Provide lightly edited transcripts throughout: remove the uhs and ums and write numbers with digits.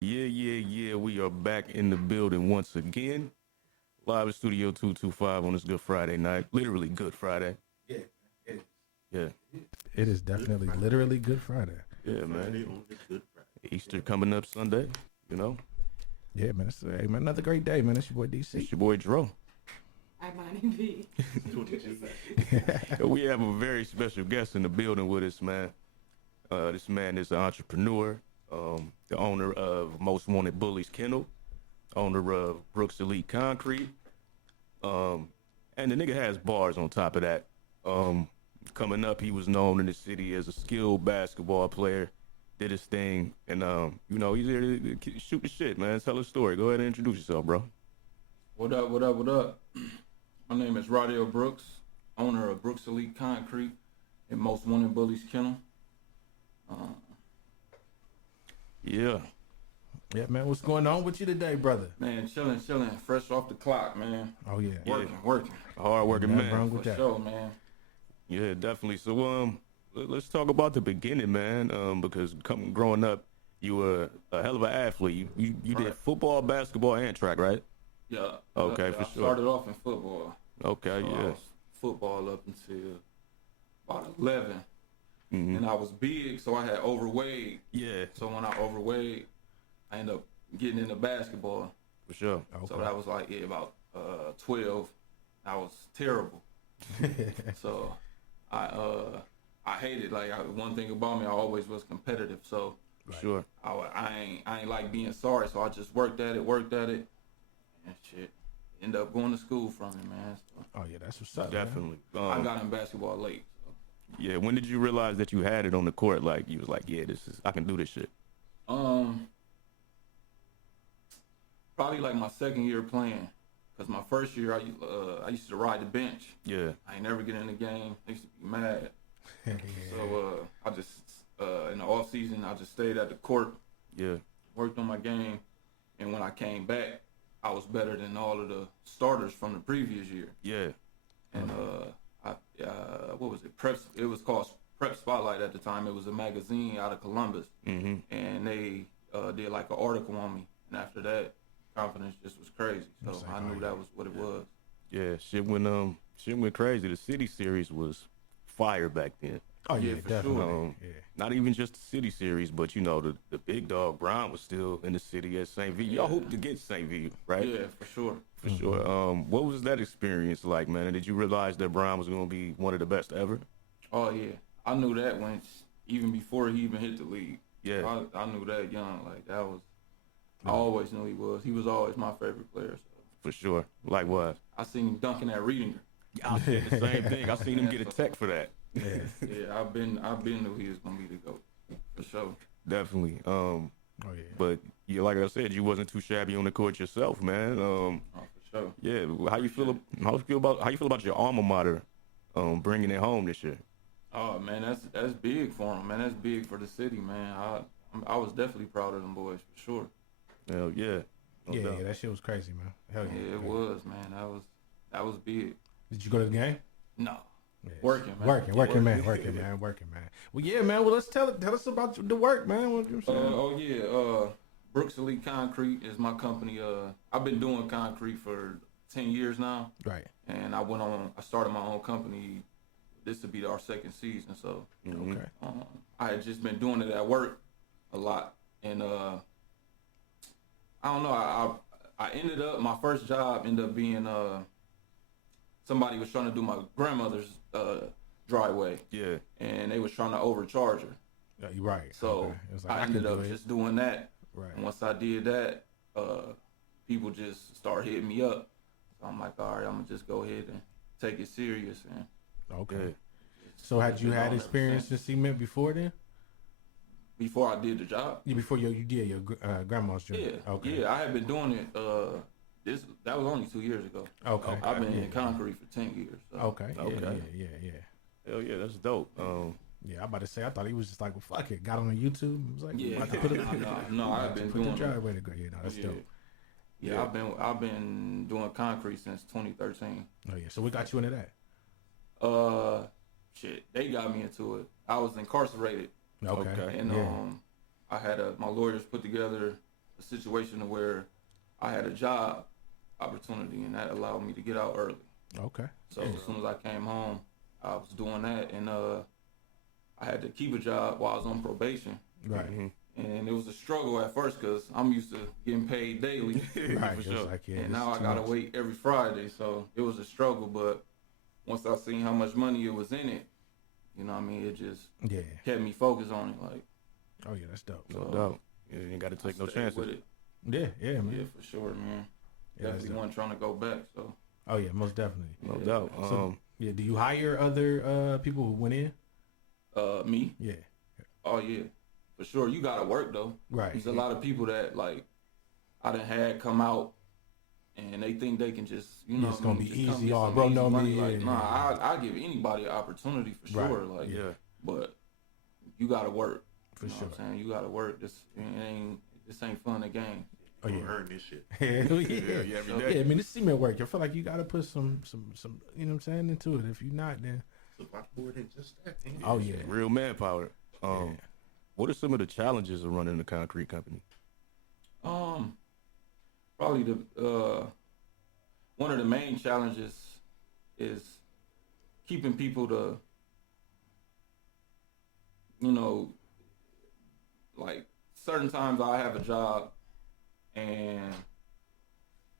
Yeah. We are back in the building once again. Live at Studio 225 on this Good Friday night. Literally Good Friday. Yeah, it is. Yeah. It is definitely literally Good Friday. Yeah, man. Friday on this Good Friday. Easter coming up Sunday, you know. Yeah, man. Hey, man, another great day, man. It's your boy DC. It's your boy Dro. I'm Money B. We have a very special guest in the building with us, man. This man is an entrepreneur, the owner of Most Wanted Bullies Kennel, owner of Brooks Elite Concrete, and the nigga has bars on top of that. Coming up, he was known in the city as a skilled basketball player, did his thing, and he's here to shoot the shit, man. Tell a story. Go ahead and introduce yourself, bro. What up? My name is Rydell Brooks, owner of Brooks Elite Concrete and Most Wanted Bullies Kennel. Yeah. Yeah, man. What's going on with you today, brother? Man, chilling, fresh off the clock, man. Oh, yeah. Working. Hard working Nothing man. wrong with For that. sure, man. Yeah, definitely. So, let's talk about the beginning, man. Because growing up, you were a hell of an athlete. You did Right. football, basketball, and track, right? Yeah. Okay, I for sure. started off in football. Okay, So I yeah. was football up until about 11. Mhm. And I was big, so I had overweight. Yeah, So when I overweight, I ended up getting into basketball. for sure. Okay. So that was like, about 12. I was terrible. So I hated, one thing about me, I always was competitive. So For sure. I ain't like being sorry. So I just worked at it, and shit. End up going to school from it, man. So Oh, yeah, that's what's up, man. Definitely. I got in basketball late. So. Yeah, when did you realize that you had it on the court? Like, you was like, yeah, I can do this shit. Probably like my second year playing. Cause my first year, I used to ride the bench. Yeah. I ain't never get in the game. I used to be mad. Yeah. So I just in the off season, I just stayed at the court, Yeah. worked on my game, and when I came back, I was better than all of the starters from the previous year. Yeah. And what was it? It was called Prep Spotlight at the time. It was a magazine out of Columbus, Mm-hmm. and they did like an article on me. And after that, confidence just was crazy. So That's like, I knew that was what it was. Yeah, shit went crazy. The City Series was fire back then. Oh, yeah, Yeah, for definitely. sure. Yeah. Not even just the City Series, but the big dog Brown was still in the city at St. V. Y'all Yeah. hooped against St. V, right? Yeah, for sure. For sure. What was that experience like, man? And did you realize that Brown was going to be one of the best ever? Oh yeah, I knew that even before he even hit the league. Yeah. I knew that young. Like that was. I always knew he was. He was always my favorite player. So. For sure. Likewise. I seen him dunking at Reedinger. I said the same thing. I seen him get a tech for that. Yeah. Yeah, I've been knew he was gonna be the GOAT for sure. Definitely. Oh, yeah. But you, like I said, you wasn't too shabby on the court yourself, man. Oh, for sure. Yeah. How you feel about your alma mater, bringing it home this year? Oh man, that's big for him, man. That's big for the city, man. I was definitely proud of them boys for sure. Hell yeah. No Yeah, doubt. yeah, that shit was crazy, man. Hell yeah. Yeah, it was, man. That was big. Did you go to the game? No, Yeah. working, man. Working, man. Well, yeah, man. Well, tell us about the work, man. What you saying? Brooks Elite Concrete is my company. I've been doing concrete for 10 years now, Right. and I started my own company. This would be our second season, so Mhm. Okay. I had just been doing it at work a lot, and I don't know. I ended up my first job ended up being somebody was trying to do my grandmother's driveway, Yeah. and they was trying to overcharge her. Yeah, you're right. So Okay. It was like, I can ended do up it. just doing that. Right. And once I did that, people just started hitting me up. So I'm like, all right, I'm gonna just go ahead and take it serious. And Okay. Yeah. So had you been had on ever experience in since. cement before then? before I did the job, Before you did your grandma's job? yeah, Okay. yeah, I had been doing it. That was only 2 years ago. Okay. I've been Yeah. in concrete for 10 years. So. Okay. Okay. Yeah. Hell yeah, that's dope. Yeah, I'm about to say, I thought he was just like, well, fuck it. Got on the YouTube. I was like, Yeah, about to put it no, I've been put the doing it. driveway to go. Yeah, no, that's Yeah. dope. Yeah, I've been doing concrete since 2013. Oh, yeah. So we got you into that? Shit, they got me into it. I was incarcerated, Okay. Okay. and Yeah. I had my lawyers put together a situation where I had a job opportunity, and that allowed me to get out early. Okay. So as soon as I came home, I was doing that, and I had to keep a job while I was on probation. Right. And it was a struggle at first because I'm used to getting paid daily. Right. For It was sure. like, yeah, And this now is I too gotta much. wait every Friday, so it was a struggle. But once I seen how much money it was in it, you know what I mean, it just Yeah. kept me focused on it. Like, Oh yeah, that's dope. No doubt. You ain't got to take no stayed chances. with it. Yeah, man. Yeah, for sure, man. Yeah, that's Definitely dope. wasn't trying to go back. So Oh yeah, most definitely. No Yeah. doubt. So, yeah, do you hire other people who went in? me, Yeah. oh yeah, for sure. You gotta work though. Right. There's a lot of people that like I done had come out and they think they can just, you know, It's gonna be just come easy. get Oh, some bro, easy know me, money. yeah, Like, yeah, nah, I give anybody an opportunity for Right. sure. Like, yeah. but you gotta work. For You know sure. what I'm saying? You gotta work. This ain't fun and game. Oh You yeah. earn this shit. Hell Yeah, yeah. yeah, every So- day. Yeah, I mean, it's cement work. I feel like you got to put some, you know what I'm saying, into it. If you're not, then So if I poured in just that, man. oh yeah, Real manpower. Yeah. What are some of the challenges of running a concrete company? Probably the one of the main challenges is keeping people to, you know, like certain times I have a job and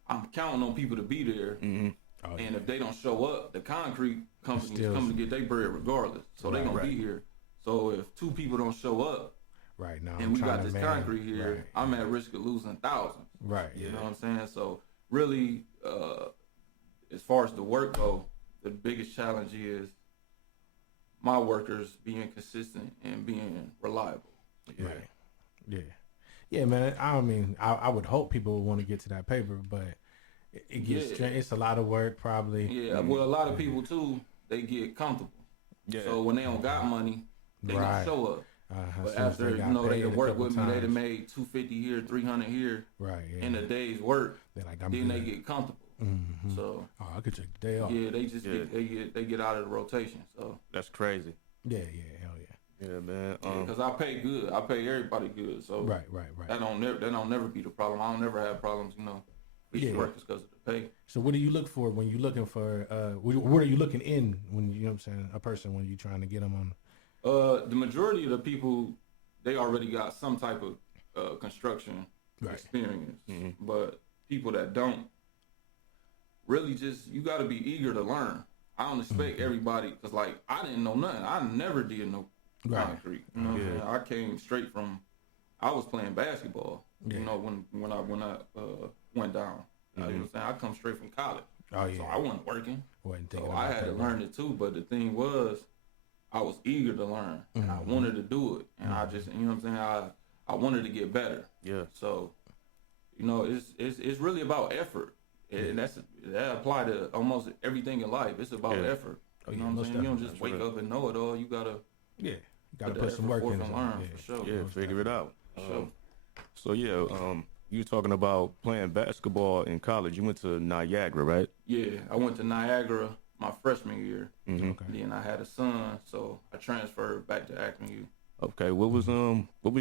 I'm counting on people to be there. Mm-hmm. oh, yeah. And if they don't show up, the concrete company's Still- coming to get their bread regardless. So they Right, gonna right. be here. So if 2 people don't show up right now. and we got this concrete here, I'm at risk of losing thousands. Right. You know what I'm saying? So really, as far as the work go, the biggest challenge is my workers being consistent and being reliable. Yeah. Right. Yeah. Yeah, man. I mean, I would hope people would want to get to that paper, but it gets Yeah. it's a lot of work probably. Yeah, well, a lot of people too, they get comfortable. Yeah. So when they don't got money, they Right. don't show up. As But soon as after, got you know, they paid done a work couple with me, they done times. made $250 here, $300 here Right. Yeah. in a day's work. They're like, I'm Then they good. get comfortable. Mhm. So Oh, I could take the day off. yeah, they just Yeah. they get out of the rotation. So That's crazy. Yeah. Hell yeah. Yeah, man. because I pay good, I pay everybody good. So Right. that don't never be the problem. I don't never have problems, you know, with Yeah. workers because of the pay. So what do you look for when you're looking for? What are you looking in when you know what I'm saying? A person when you're trying to get them on. The majority of the people, they already got some type of construction Right. experience, Mhm. but people that don't, really just, you got to be eager to learn. I don't expect Mm-hmm. everybody, because like I didn't know nothing. I never did no Right. concrete. You know what I'm Yeah. saying? I came straight from, I was playing basketball. Yeah. You know, when I went down. You know what I'm saying? I come straight from college. Oh yeah. So I wasn't working. Wasn't So thinking I about had to that, learn right. it too. But the thing was, I was eager to learn, and I Mhm. wanted to do it, and I just, you know what I'm saying, I wanted to get better. Yeah. So, you know, it's really about effort, and that apply to almost everything in life. It's about Yeah. effort. Oh, You yeah, know what I'm most saying? You don't definitely. just wake up and know it all. You gotta Yeah. You gotta the put some effort work forth in. and learn, Yeah. for sure. Yeah, most figure it out. For sure. So yeah, you were talking about playing basketball in college. You went to Niagara, right? Yeah, I went to Niagara my freshman year. Mm-hmm. Okay. Then I had a son, so I transferred back to Akron U. Okay. What was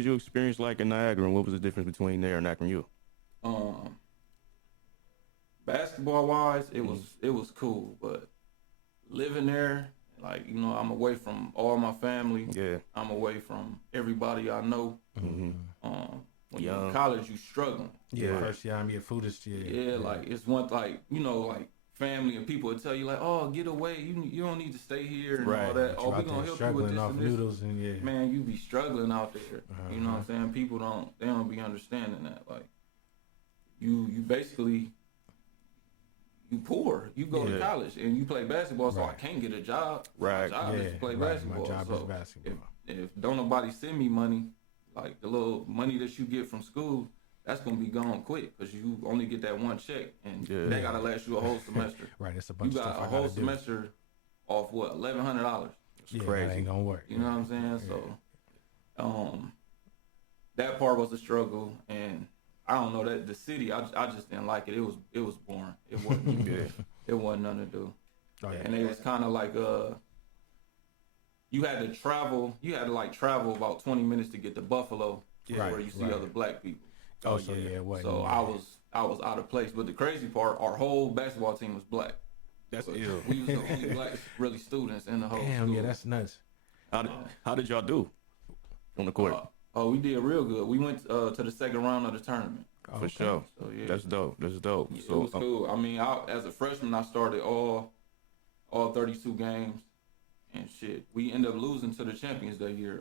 your experience like in Niagara, and what was the difference between there and Akron U? Basketball wise, it was cool, but living there, like, you know, I'm away from all my family. Yeah. I'm away from everybody I know. Mm-hmm. When you're Young. in college, you struggling. Yeah. Yeah. First time, your food is Yeah, like it's one, like, you know, like family and people would tell you like, oh, get away, you don't need to stay here and all Right. that. But Oh, you we out gonna there help you with struggling this off and this. noodles and yeah. Man, you be struggling out there. You know what I'm Uh-huh. saying? People don't be understanding that. Like, you basically, you poor. You go to Yeah. college and you play basketball, so I Right. can't get a job. Right. My job is to play right. basketball. My job so is basketball. if don't nobody send me money, like the little money that you get from school, that's gonna be gone quick because you only get that one check, and Yeah. that gotta last you a whole semester. Right. It's a You bunch of got stuff a I whole gotta do. semester off what, $1,100. It's Yeah, crazy. that ain't gonna work. You know what I'm saying? So, that part was a struggle, and I don't know that the city. I just didn't like it. It was boring. It wasn't. Yeah. It wasn't nothing to do. Oh, yeah. And it was kind of like you had to travel. You had to like travel about 20 minutes to get to Buffalo, Right, where you see right. other black people. Oh, so yeah, it wasn't. So I was out of place. But the crazy part, our whole basketball team was black. That's So ill. we was the only black really students in the whole Damn, school. yeah, that's nuts. How did y'all do on the court? We did real good. We went to the second round of the tournament. For sure. So yeah, That's dope. That's dope. yeah, So it was cool. I mean, as a freshman, I started all 32 games, and shit. We ended up losing to the champions that year,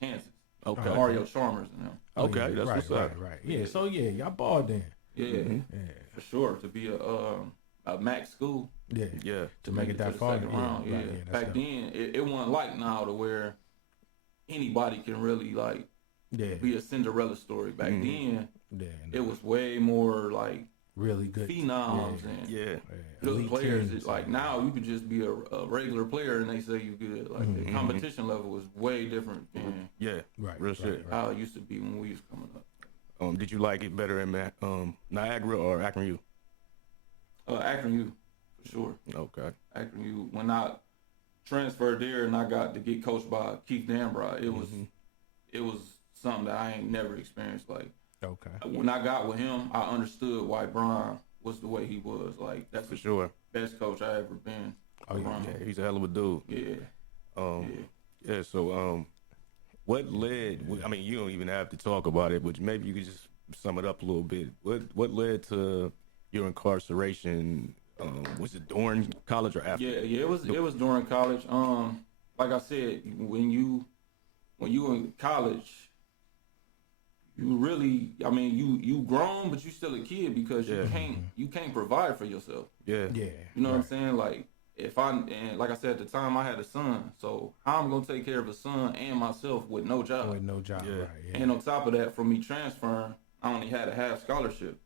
Kansas. okay. Mario Chalmers and them. Okay, yeah, that's right, what's up. Right. Yeah, so yeah, y'all balled then. Yeah, Yeah, for sure. To be a MAC school, yeah. Yeah. To make it to that the far, second round. Yeah, right, yeah, that's back dope. then it wasn't like now to where anybody can really like Yeah, be a Cinderella story. Back then, yeah, it was way more like really good. phenoms and Yeah. good elite players. teams. Like now, you could just be a regular player and they say you good. Like the competition level was way different than Yeah. Right, Real right, shit. right. how it used to be when we was coming up. Did you like it better in Niagara or Akron U? Akron U, for sure. Okay. Akron U. When I transferred there and I got to get coached by Keith Dambrot, it was something that I ain't never experienced. Like Okay. when I got with him, I understood why Brian was the way he was. Like that's For the sure. best coach I ever been Oh, yeah, around. Yeah, he's a hell of a dude. Yeah. Yeah. So what led? I mean, you don't even have to talk about it, but maybe you could just sum it up a little bit. What led to your incarceration? Was it during college or after? Yeah, it was during college. Like I said, when you in college, you really, I mean, you grown, but you still a kid because you can't provide for yourself. Yeah. Yeah. You know what I'm saying? Like and like I said at the time, I had a son, so how I'm gonna take care of a son and myself with no job? With no job, Yeah. right? Yeah. And on top of that, for me transferring, I only had a half scholarship,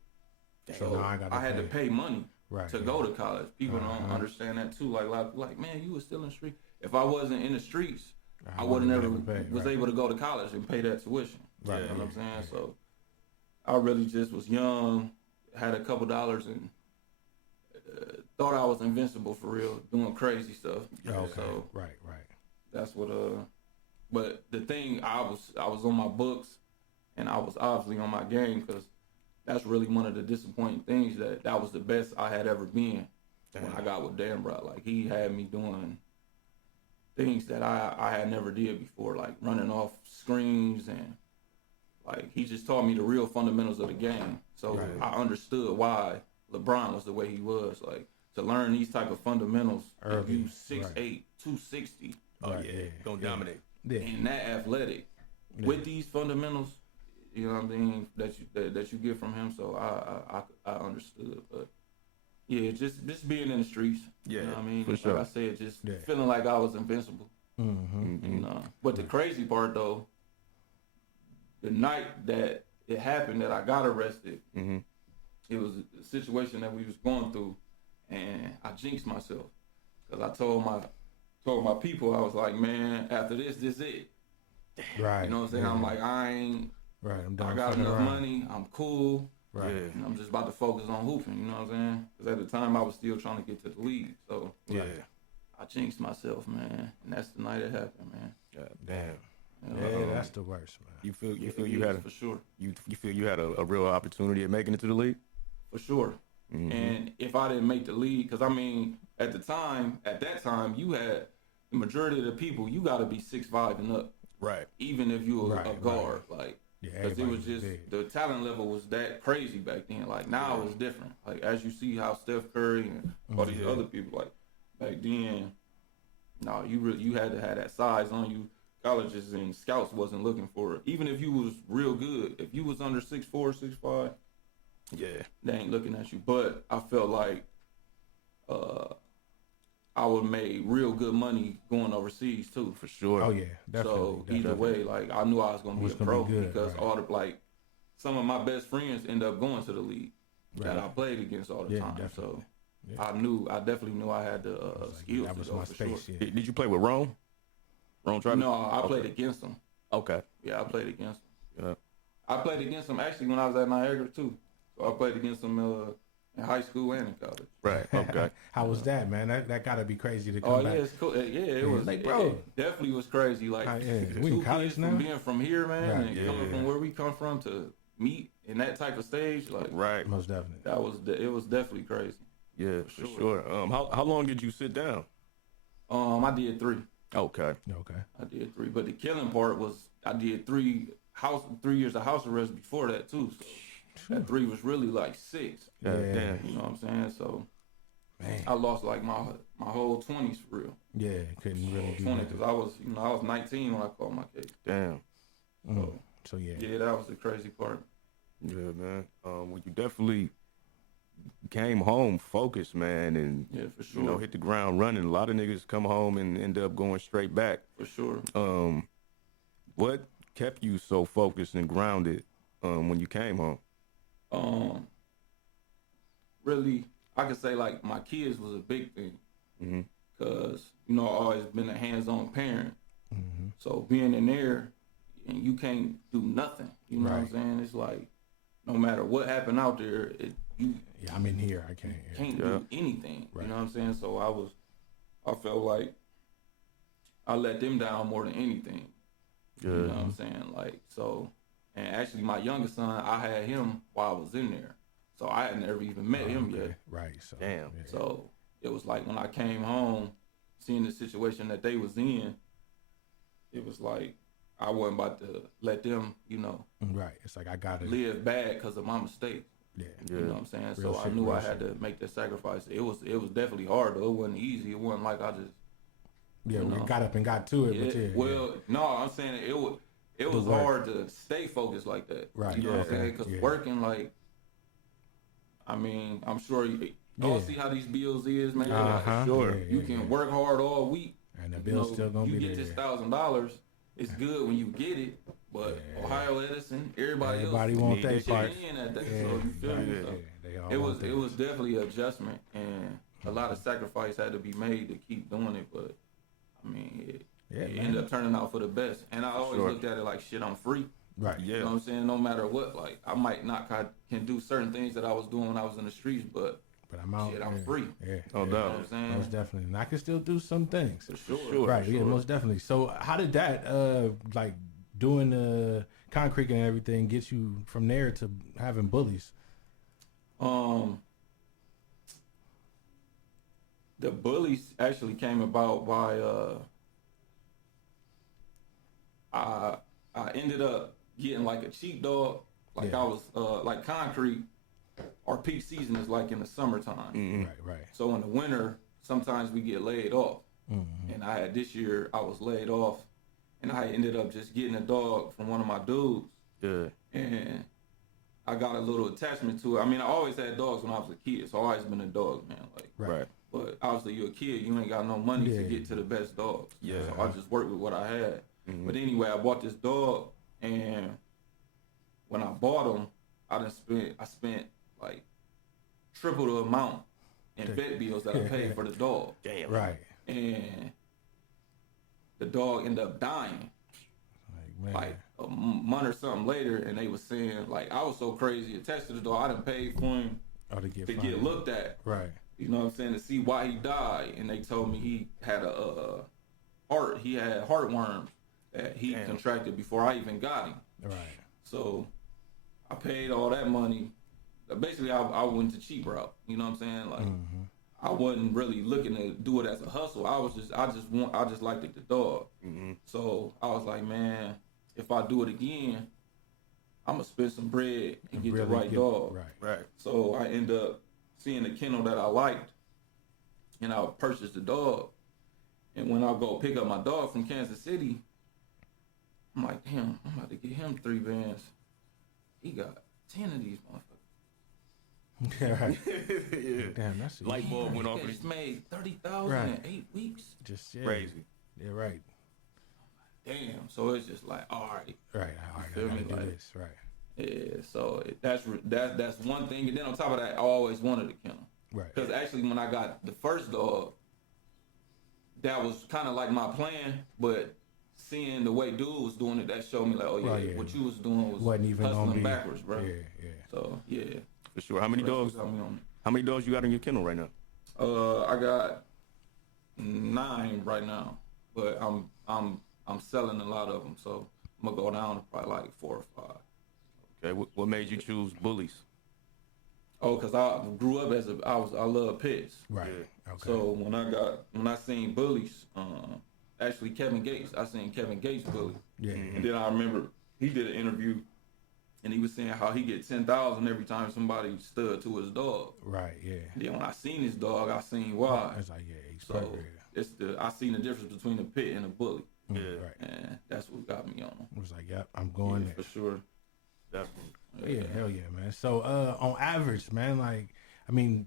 so now I gotta I had to pay money Right, to yeah. go to college. People don't understand that too. Like, man, you was still in the street. If I wasn't in the streets, I would have never was able to go to college and pay that tuition. Right, You know what I'm yeah, saying? So I really just was young, had a couple dollars, and thought I was invincible for real, doing crazy stuff. Okay. So Right. that's what but the thing, I was on my books, and I was obviously on my game, because that's really one of the disappointing things, that was the best I had ever been when I got with Dambrot. Like he had me doing things that I had never did before, like running off screens, and like he just taught me the real fundamentals of the game. So Right. I understood why LeBron was the way he was. Like to learn these type of fundamentals, if Early, you 6'8", 260, Oh Right, yeah. yeah. Gonna dominate. Yeah. and that athletic with these fundamentals, you know what I mean, that you get from him. So I understood, but yeah, just being in the streets. Yeah, you know what I mean. for sure. Like I said, just Yeah. feeling like I was invincible. Mm-hmm. You know. But the crazy part though, the night that it happened, that I got arrested, it was a situation that we was going through, and I jinxed myself, because I told my people, I was like, man, after this it. Right. You know what I'm saying? Yeah. I'm like, Right. I'm done. I got fucking enough around. money, I'm cool. Right. Yeah. And I'm just about to focus on hooping, you know what I'm saying? Because at the time I was still trying to get to the league. So Yeah. I jinxed myself, man. And that's the night it happened, man. God damn. You know, Yeah, that's the worst, man. You feel it you had is, for sure. you feel you had a real opportunity at making it to the league? For sure. And if I didn't make the league, because I mean, at that time, you had the majority of the people, you got to be 6'5" and up, Right. even if you were a Right, guard. Like, Yeah, because it everybody was just, big. the talent level was that crazy back then. Like, now it's different. Like, as you see how Steph Curry and all these other people, like, back then, no, you had to have that size on you. Colleges and scouts wasn't looking for it. Even if you was real good, if you was under 6'4", 6'5", Yeah. they ain't looking at you. But I felt like I would have made real good money going overseas too. For sure. Oh yeah, definitely. So either definitely. way, like I knew I was gonna be Was a gonna pro be good, because right. all the like some of my best friends end up going to the league that Right. I played against all the Yeah, time. definitely. So I definitely knew I had the skills That to was go my for space. sure. Yeah. Did you play with Rome? Rome tried. No, I played against them. Okay. Yeah, I played against them. Yeah. I played against them actually when I was at Niagara too. So I played against them in high school and in college. Right. Okay. How was that, man? That gotta be crazy to come Oh back. yeah, it's cool. Yeah, it was. like, It, bro. it definitely was crazy. Like Yeah. We two in college kids now? from being from here, man, Right, and yeah. coming from where we come from to meet in that type of stage, like Right. Most definitely. it was definitely crazy. Yeah, for sure. How long did you sit down? I did 3. Okay. Okay. I did 3, but the killing part was I did 3 years of house arrest before that too. So that 3 was really like 6. Yeah. Damn. You know what I'm saying? So Man. I lost like my whole 20s for real. Yeah, couldn't really do 20 that. because I was 19 when I called my case. Damn. So yeah. Yeah, that was the crazy part. Yeah, man. Well, you definitely came home focused, man, and Yeah, for sure. you know, hit the ground running. A lot of niggas come home and end up going straight back. For sure. What kept you so focused and grounded when you came home? Really, I could say like my kids was a big thing because you know I always been a hands-on parent. So being in there and you can't do nothing. You know what I'm saying? It's like no matter what happened out there, Yeah, I'm in here. I can't. Yeah. can't do anything. Right. You know what I'm saying? So I felt like I let them down more than anything. Yeah. You know what I'm saying? Like, so, and actually my youngest son, I had him while I was in there. So I had never even met him yet. Right. So Damn. yeah. So it was like when I came home, seeing the situation that they was in, it was like I wasn't about to let them, you know, Right. It's like I gotta live bad because of my mistakes. Yeah. You know what I'm saying? Real So I shit, knew real I had to make that sacrifice. It was definitely hard though. It wasn't easy. It wasn't like I just Yeah, you we know. got up and got to it, but yeah. Well, no, I'm saying it was work. hard to stay focused like that. Right. You know what I'm Yeah. saying? Because Yeah. working, like, I mean, I'm sure y'all see how these bills is, man. Uh-huh. Sure. Yeah, You yeah, can yeah. work hard all week. And the You bill's know, still gonna you be get there. this $1,000. It's good when you get it, but Yeah. Ohio Edison, everybody else want need that that part. in at that. Yeah, So you feel right, me? yeah, So they all it want that. was definitely an adjustment, and a lot of sacrifice had to be made to keep doing it. But I mean, it man. ended up turning out for the best. And I always Sure. looked at it like, shit, I'm free. Right. Yeah. You know what I'm saying? No matter what, like I might not can do certain things that I was doing when I was in the streets, but I'm out. shit, I'm yeah. free. Yeah. No yeah. You know doubt. what I'm saying? Most definitely. And I can still do some things. For sure. Sure. Right, yeah, sure. most definitely. So how did that like doing the concrete and everything get you from there to having bullies? The bullies actually came about by I ended up getting like a cheap dog. Like Yeah. I was like concrete. Our peak season is like in the summertime. Right. So in the winter, sometimes we get laid off. And I had this year I was laid off, and I ended up just getting a dog from one of my dudes. Yeah. And I got a little attachment to it. I mean, I always had dogs when I was a kid, so I always been a dog man. Like, Right. but obviously you're a kid, you ain't got no money to Yeah. get to the best dogs. Yeah. So I just worked with what I had. But anyway, I bought this dog, and when I bought him, I spent like triple the amount in vet bills that I paid for the dog. Damn. Right. And the dog ended up dying Like, man. like a month or something later, and they was saying like I was so crazy attached to the dog, I done paid for him to to get looked at. Right. You know what I'm saying, to see why he died, and they told me he had he had heartworms that he contracted before I even got him. Right. So I paid all that money. Basically, I went the cheap route. You know what I'm saying? Like I wasn't really looking to do it as a hustle. I just liked the dog. So I was like, man, if I do it again, I'm gonna spend some bread and get the really right dog. Right. So I end up seeing the kennel that I liked, and I purchased the dog. And when I go pick up my dog from Kansas City, I'm like, damn, I'm about to get him 3 bands. He got 10 of these motherfuckers. Yeah, right. Yeah. Damn, that's Light bulb went off. He just made 30,000 Right. in 8 weeks. just Crazy. Yeah, right. Damn. So it's just like, all right. Right. All right. I feel gotta me? do Like- this. Right. Yeah. So that's one thing. And then on top of that, I always wanted a kennel. Right. Because actually, when I got the first dog, that was kind of like my plan. But seeing the way dude was doing it, that showed me like, oh yeah, Right, yeah. what you was doing was Wasn't even gonna hustling be backwards, bro. Yeah. So yeah. For sure. How many That's dogs? what got me on it. How many dogs you got in your kennel right now? I got 9 right now, but I'm selling a lot of them, so I'm gonna go down to probably like 4 or 5. Okay, what made you choose bullies? Oh, cause I grew up as I love pets. Right. Yeah. Okay. So when I seen bullies, actually Kevin Gates, I seen Kevin Gates bully, yeah. and then I remember he did an interview, and he was saying how he get 10,000 every time somebody stood to his dog. Right. Yeah. And then when I seen his dog, I seen why. It's like he's So perfect. I seen the difference between a pit and a bully, Yeah. Right. and that's what got me on him. It was like, yep, I'm going Yeah, there. for sure. Definitely. Yeah, hell yeah, man. So, on average, man, like, I mean,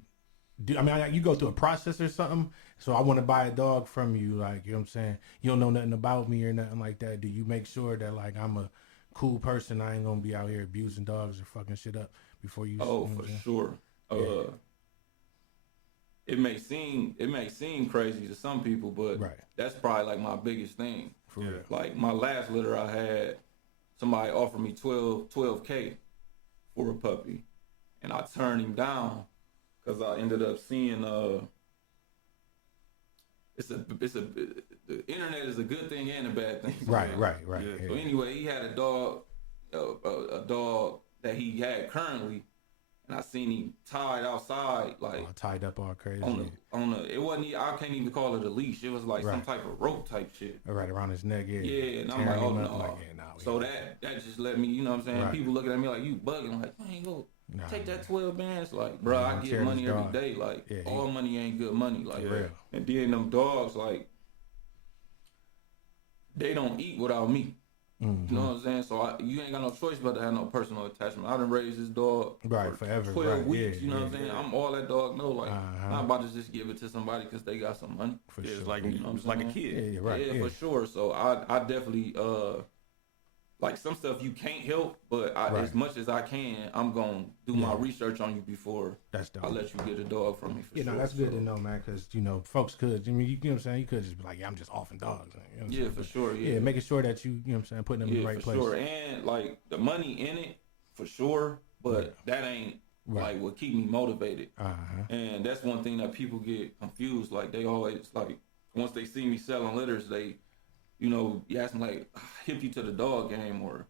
you go through a process or something. So I want to buy a dog from you, like, you know what I'm saying? You don't know nothing about me or nothing like that. Do you make sure that like I'm a cool person? I ain't gonna be out here abusing dogs or fucking shit up before you. Oh, you know for what I'm sure. Yeah. It may seem crazy to some people, but Right. that's probably like my biggest thing. For Yeah. real. Like my last litter I had, somebody offered me 12K for a puppy, and I turned him down because I ended up seeing the internet is a good thing and a bad thing. Right. sometimes. Right. Yeah. Yeah. So anyway, he had a dog that he had currently, and I seen him tied outside like All tied up all crazy. on the it wasn't I can't even call it a leash. It was like some Right. type of rope type shit. Right around his neck. Yeah. Yeah, and I'm Tearing like, oh him up, no. like, yeah, nah, So that just let me, you know what I'm saying? Right. People looking at me like you bugging, like, man, go Nah, take that 12 bands. Like, bro, Nah, I I'm get tearing money this every dog. day. Like, Yeah, all money ain't good money. Like, Real. and then them dogs, like, they don't eat without me. Mhm. You know what I'm saying? So you ain't got no choice but to have no personal attachment. I done raised this dog Right, for forever, 12 right, weeks. yeah, You know what yeah. I'm saying? I'm all that dog know. Like, Uh-huh. not about to just give it to somebody because they got some money. For Yeah, sure. it's like You know what it's I'm like a saying? kid. Yeah, right. Yeah, Yeah. for sure. So I definitely like some stuff you can't help, but Right. as much as I can, I'm gonna do my research on you before That's dope. I let you get a dog from me. For You know, sure. that's good So, to know, man, because, folks could, you know what I'm saying? You could just be like, yeah, I'm just offing dogs. You know what I'm Yeah, saying? for But, sure. yeah, Yeah, making sure that you know what I'm saying, putting them in the right for place. sure. And like the money in it, for sure. But that ain't Right. like what keep me motivated. Uh-huh. And that's one thing that people get confused. Like they always like once they see me selling litters, they, you ask them like hip you to the dog game or.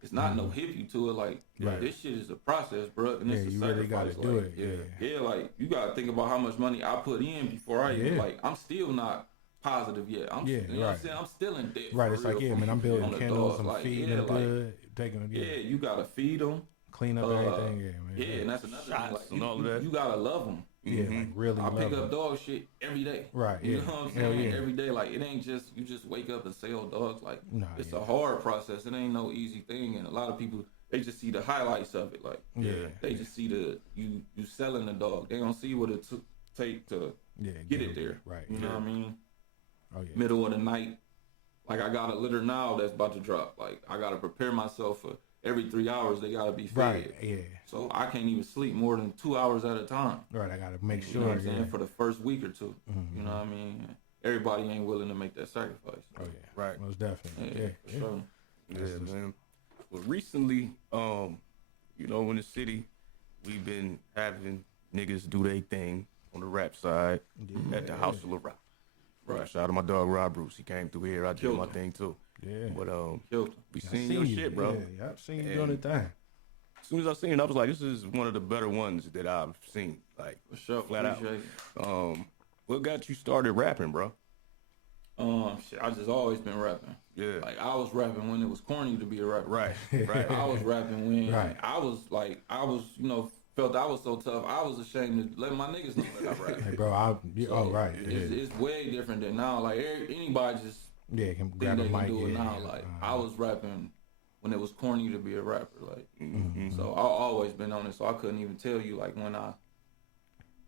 It's not no hip you to it. Like Right. this shit is a process, bro, and it's Yeah, a you sacrifice. really gotta like, do it, yeah. Like you gotta think about how much money I put in before I even Yeah. like. I'm still not positive yet. I'm, Yeah, you know what I'm right. saying? I'm still in debt. Right, for it's like, real yeah, from- man, I'm building on the kennels, dogs. I'm Like, feeding yeah, them like, good, taking them, yeah, you gotta feed them. clean up everything, yeah, man. Yeah, and that's another thing. Shots Like, and all of you, that. you gotta love them. Yeah, like really I love pick them. up dog shit every day. Right, You yeah. know what I'm Hell saying? yeah. Every day, like it ain't just you just wake up and sell dogs. Like Nah, it's yeah. a hard process. It ain't no easy thing, and a lot of people they just see the highlights of it. Like Yeah. they just see the you selling the dog. They don't see what it take to Yeah, get it there. Right. You know what I mean? Oh, yeah. Middle of the night. Like I got a litter now that's about to drop. Like I gotta prepare myself for every 3 hours they gotta be fed. Right, yeah. So I can't even sleep more than 2 hours at a time. Right, I got to make You sure, know what I'm saying? yeah. For the first week or 2. Mm-hmm. You know what I mean? Everybody ain't willing to make that sacrifice. Oh, yeah. Right. Most definitely. Yeah, Yeah. for sure. Yeah, man. Well, recently, in the city, we've been having niggas do their thing on the rap side at the House of LaRock. Right. Shout out to my dog Rob Bruce. He came through here. I did Killed my him. thing too. Yeah. But Killed him. we I seen your you. shit, bro. Yeah, I've seen you And- doing the thing. As soon as I seen it, I was like, this is one of the better ones that I've seen. Like, For sure. flat out. Appreciate it. What got you started rapping, bro? Shit, I just always been rapping. Yeah. Like I was rapping when it was corny to be a rapper. Right, right. I was rapping when Right. I was felt I was so tough. I was ashamed to let my niggas know that I rap. Hey, bro, oh, right. It's, Yeah. it's way different than now. Like anybody just Yeah, can think grab a they can mic. do it Yeah, now. yeah. Like I was rapping when it was corny to be a rapper. Like Mm-hmm. so, I always been on it. So I couldn't even tell you like when I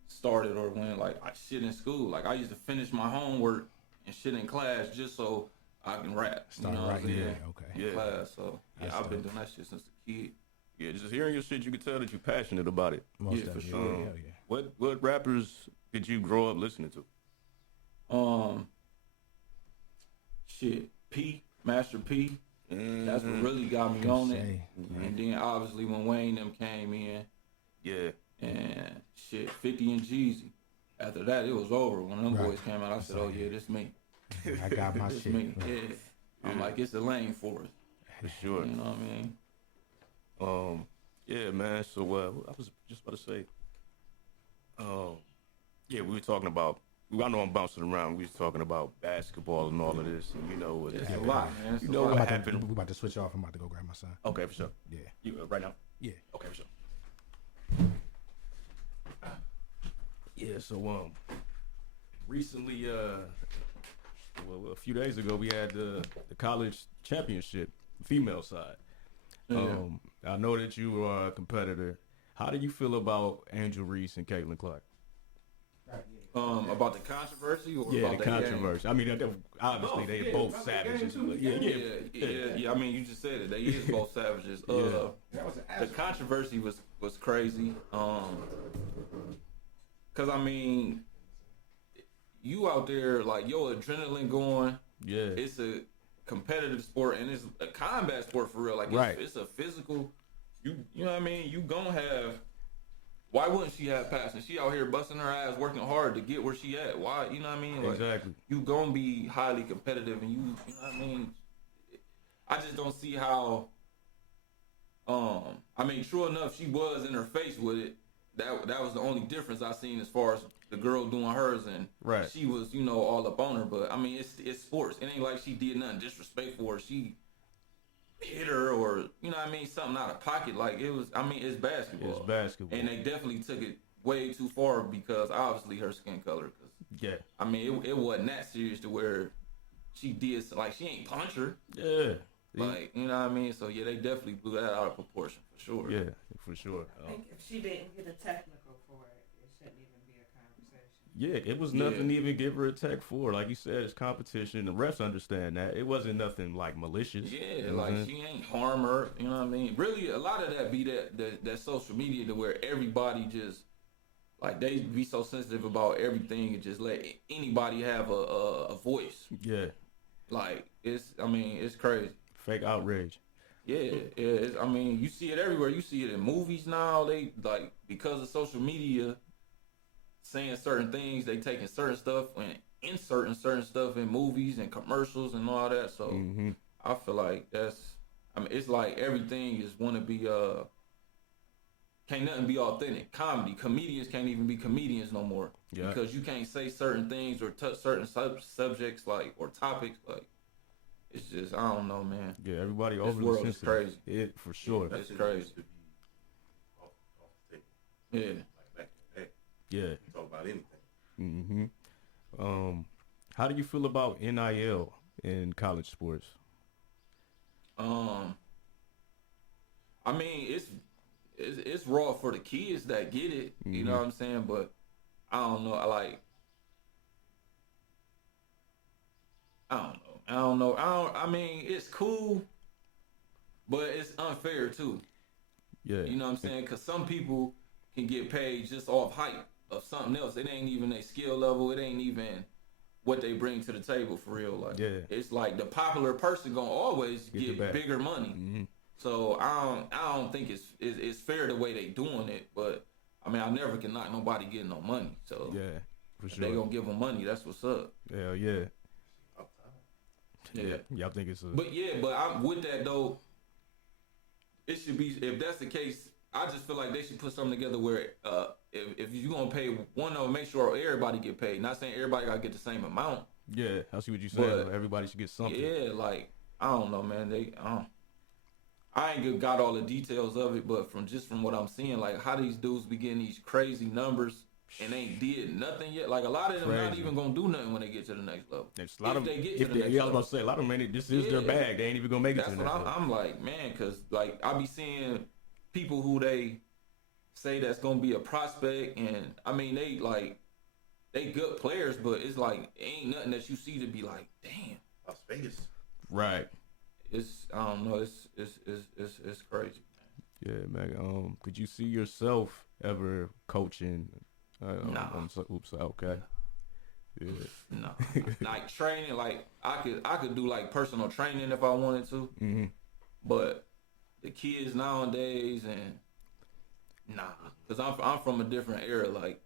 started or when like I shit in school. Like I used to finish my homework and shit in class just so I can rap. Start you know what I'm writing, saying? yeah, okay. In Yeah. class. So yeah, That's I've been dope. doing that shit since a kid. Yeah, just hearing your shit, you can tell that you're passionate about it. Most Yeah, for definitely. sure. Yeah, hell yeah. What rappers did you grow up listening to? Shit, P, Master P. That's Mm-hmm. what really got me on it. Say. And then obviously when Wayne them came in, Yeah. and shit, 50 and Jeezy. After that, it was over. When them Right. boys came out, I said, "Oh yeah, this me. I got my This shit. me." Yeah. I'm like, it's a lane for us. For sure. You know what I mean? Yeah, man. So I was just about to say, yeah, we were talking about. I know I'm bouncing around. We was talking about basketball and all of this, and you know what It's a happened. lot, man. It's You a know lot. what happened? We about to switch off. I'm about to go grab my son. Okay, for sure. Yeah. You right now? Yeah. Okay, for sure. Yeah. So recently, well, a few days ago, we had the college championship, female side. Yeah. I know that you are a competitor. How do you feel about Angel Reese and Caitlin Clark? About the controversy or Yeah, about the game? controversy. I mean, obviously they both about the savages. game, too. But Yeah. I mean, you just said it. They is both savages. Yeah. The controversy was crazy. Cause I mean, you out there like your adrenaline going. Yeah. It's a competitive sport and it's a combat sport for real. Like Right. it's a physical. You know what I mean? You gonna have. Why wouldn't she have passion? She out here busting her ass, working hard to get where she at. Why? You know what I mean? Like, Exactly. you gonna be highly competitive, and you know what I mean. I just don't see how. I mean, true enough, she was in her face with it. That was the only difference I seen as far as the girl doing hers, and Right. she was, you know, all up on her. But I mean, it's sports. It ain't like she did nothing disrespectful or she hit her or you know what I mean, something out of pocket. Like it was. I mean, it's basketball. It's basketball. And they definitely took it way too far because obviously her skin color. Cause Yeah. I mean, it wasn't that serious to where she did like she ain't punch her. Yeah. Like you know what I mean. So yeah, they definitely blew that out of proportion for sure. Yeah, for sure. I think if she didn't get a technical for it, it shouldn't even be a conversation. Yeah, it was nothing to even give her a tech for. Like you said, it's competition. The refs understand that. It wasn't nothing like malicious. Yeah, You know what I'm like saying? she ain't harm her. You know what I mean? Really, a lot of that be that social media to where everybody just like they be so sensitive about everything and just let anybody have a voice. Yeah. Like it's crazy. Fake outrage. Yeah, I mean, you see it everywhere. You see it in movies now. They like because of social media saying certain things, they taking certain stuff and inserting certain stuff in movies and commercials and all that. So I feel like it's like everything is want to be can't nothing be authentic. Comedians can't even be comedians no more because you can't say certain things or touch certain subjects like or topics like. It's just I don't know, man. Yeah, everybody This overly world is sensitive. crazy. It for sure. It's crazy. To be off the table. Yeah. Like back to back. Yeah. You talk about anything. How do you feel about NIL in college sports? I mean, it's raw for the kids that get it. You know what I'm saying? But I don't know. I don't know. I mean, it's cool, but it's unfair too. Yeah. You know what I'm saying? Because some people can get paid just off hype of something else. It ain't even their skill level. It ain't even what they bring to the table for real. Like, it's like the popular person gonna always get bigger money. So I don't think it's fair the way they doing it. But I mean, I never can knock nobody getting no money. So yeah, for if sure. they gonna give them money. That's what's up. Hell yeah. Yeah. Y'all think it's a... But I'm with that though. It should be, if that's the case, I just feel like they should put something together where if you're gonna pay one of them, make sure everybody get paid. Not saying everybody gotta get the same amount. Yeah, I see what you're saying. But everybody should get something. Yeah, like I don't know, man. I ain't got all the details of it, but from what I'm seeing, like how these dudes be getting these crazy numbers and ain't did nothing yet. Like a lot of them not even gonna do nothing when they get to the next level. There's a lot of they get to the next I was level. about to say a lot of them ain't. This is their bag. They ain't even gonna make it to the next level. I'm like, man, because like I be seeing people who they say that's gonna be a prospect, and I mean they good players, but it's like ain't nothing that you see to be like, damn, Las Vegas. Right. It's I don't know. It's crazy. Yeah, man. Could you see yourself ever coaching? Nah. Oops. Okay. Yeah. No, like training, like I could do like personal training if I wanted to, but the kids nowadays and because I'm from a different era. Like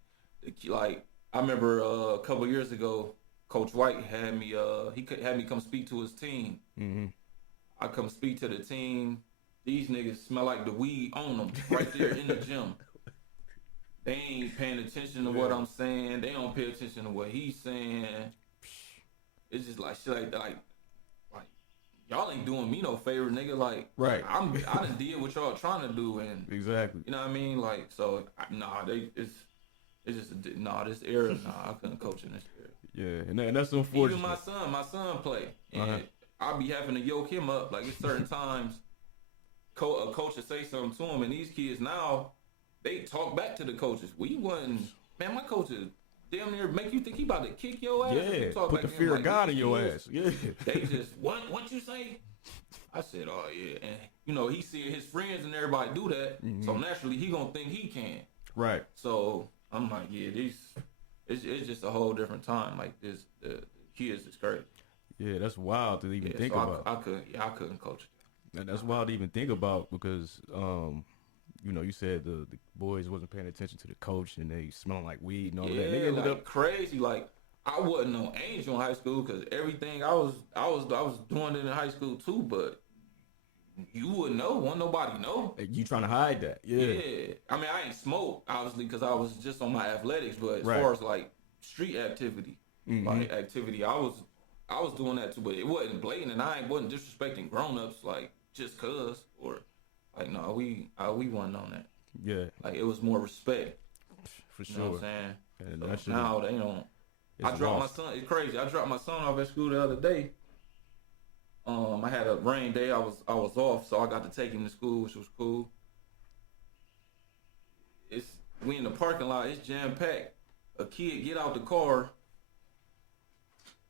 I remember a couple years ago, Coach White had me had me come speak to his team. I come speak to the team, these niggas smell like the weed on them right there in the gym. They ain't paying attention to what I'm saying. They don't pay attention to what he's saying. It's just like shit like that. Like y'all ain't doing me no favor, nigga. Like, Right. I done did what y'all trying to do, and Exactly. you know what I mean. Like, so it's just this era. Nah, I couldn't coach in this era. Yeah, and that's unfortunate. Even my son play, and I be having to yoke him up. Like, it's certain times, a coach will say something to him, and these kids now, they talk back to the coaches. We wasn't, man. My coach is damn near make you think he about to kick your ass. Yeah, put the fear of God in your ass. Yeah. They just, what you say? I said, oh yeah. And you know, he see his friends and everybody do that. So naturally he gonna think he can. Right. So I'm like, yeah, it's just a whole different time. Like the kids is crazy. Yeah, that's wild to even think so about. I couldn't coach it. And that's wild to even think about because you know, you said the boys wasn't paying attention to the coach and they smelling like weed and all that. They ended like up crazy. Like, I wasn't no angel in high school because everything I was doing it in high school too. But you wouldn't know. Won't nobody know. you trying to hide that. Yeah. I mean, I ain't smoke obviously because I was just on my athletics. But as Right. far as like street activity, like activity, I was doing that too. But it wasn't blatant, and I wasn't disrespecting grown ups like just cause or. Like, no, we wasn't on that. Yeah. Like, it was more respect. For You sure. know what I'm saying? And So that shit now they don't. I it's dropped lost. my son. It's crazy. I dropped my son off at school the other day. I had a rain day. I was off, so I got to take him to school, which was cool. We in the parking lot. It's jam packed. A kid get out the car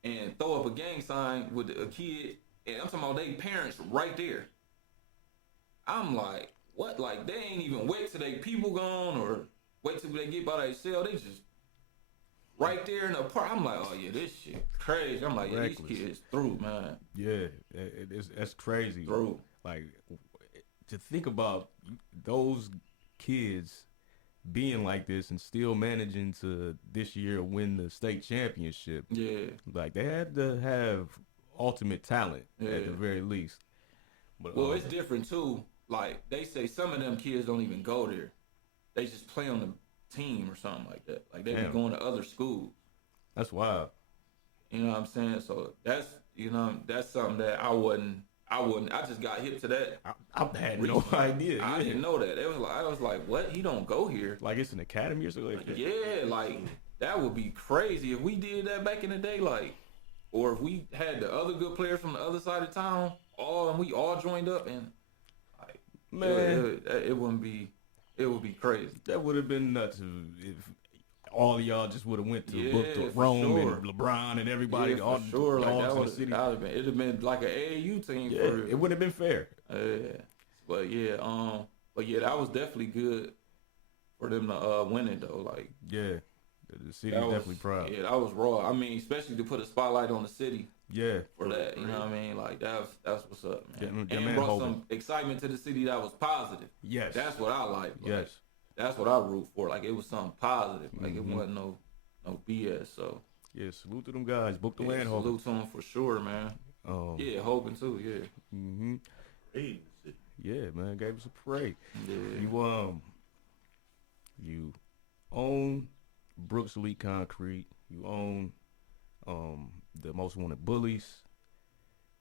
and throw up a gang sign with a kid, and I'm talking about they parents right there. I'm like, what? Like, they ain't even wait till they people gone or wait till they get by their cell. They just right there in the park. I'm like, oh yeah, this shit crazy. I'm like, yeah, these Reckless. kids through, man. Yeah, that's crazy. Through. Like, to think about those kids being like this and still managing to this year win the state championship. Yeah. Like, they had to have ultimate talent at Yeah. the very least. But, Well, it's different too. Like, they say some of them kids don't even go there. They just play on the team or something like that. Like, they be Damn. going to other schools. that's wild. You know what I'm saying? So that's something that I just got hip to that. I had no idea. I Yeah. didn't know that. I was like, what? He don't go here. Like, it's an academy or something like that. Yeah, like, that would be crazy if we did that back in the day, like, or if we had the other good players from the other side of town, and we all joined up, and like, Man. it would be crazy. That would have been nuts if all of y'all just would have went to Yeah, booked to for Rome sure. and LeBron and everybody, Yeah, all for sure. the Like, dogs that in the city. it'd have been like an AAU team. Yeah, for real. it wouldn't have been fair. But yeah, that was definitely good for them to win it though. Like, Yeah, the city's that was definitely proud. Yeah, that was raw. I mean, especially to put a spotlight on the city Yeah, for that. You know what I mean? Like, that's what's up, man. Yeah, And man, brought Hogan. some excitement to the city that was positive. yes, That's what I like. Like, yes. that's what I root for. Like, it was something positive. Like, Mm-hmm. it wasn't no BS. So Yeah, salute to them guys. Book the yeah, land, Hogan. salute to them for sure, man. Yeah, Hogan too. Yeah. hmm Hey, city. Yeah, man, gave us a parade. Yeah. You own Brooks Elite Concrete. You own the Most Wanted Bullies.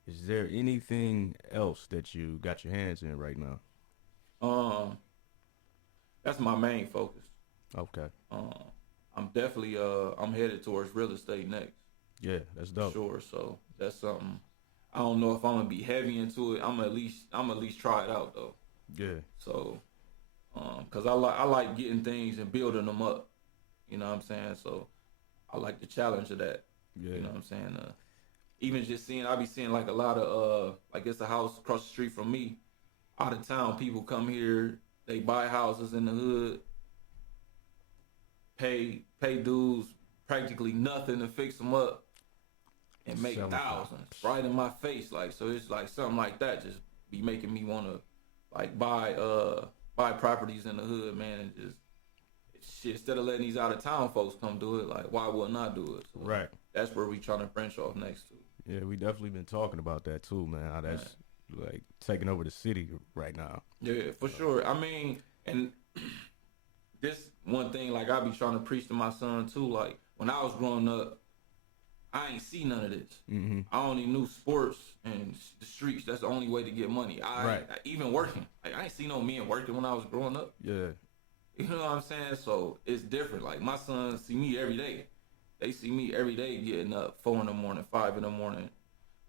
Is there anything else that you got your hands in right now? That's my main focus. Okay. I'm definitely I'm headed towards real estate next. Yeah, that's For dope. sure. So that's something. I don't know if I'm gonna be heavy into it. I'm at least try it out though. Yeah. So, cause I like getting things and building them up. You know what I'm saying? So I like the challenge of that. Yeah. You know what I'm saying? Even just I be seeing like a lot of like it's a house across the street from me. Out of town people come here. They buy houses in the hood. Pay dudes practically nothing to fix them up. And make Sell 'em. thousands right in my face, like, so it's like something like that just be making me want to like buy properties in the hood, man, and just shit. Instead of letting these out of town folks come do it, like, why wouldn't I do it? So Right. that's where we trying to branch off next to. Yeah, we definitely been talking about that too, man. How that's like taking over the city right now. Yeah, for sure. I mean, and this one thing, like I be trying to preach to my son too. Like when I was growing up, I ain't see none of this. Mm-hmm. I only knew sports and the streets. That's the only way to get money. Even working. Like I ain't see no men working when I was growing up. Yeah. You know what I'm saying? So it's different. Like my sons see me every day. They see me every day getting up 4 in the morning, 5 in the morning.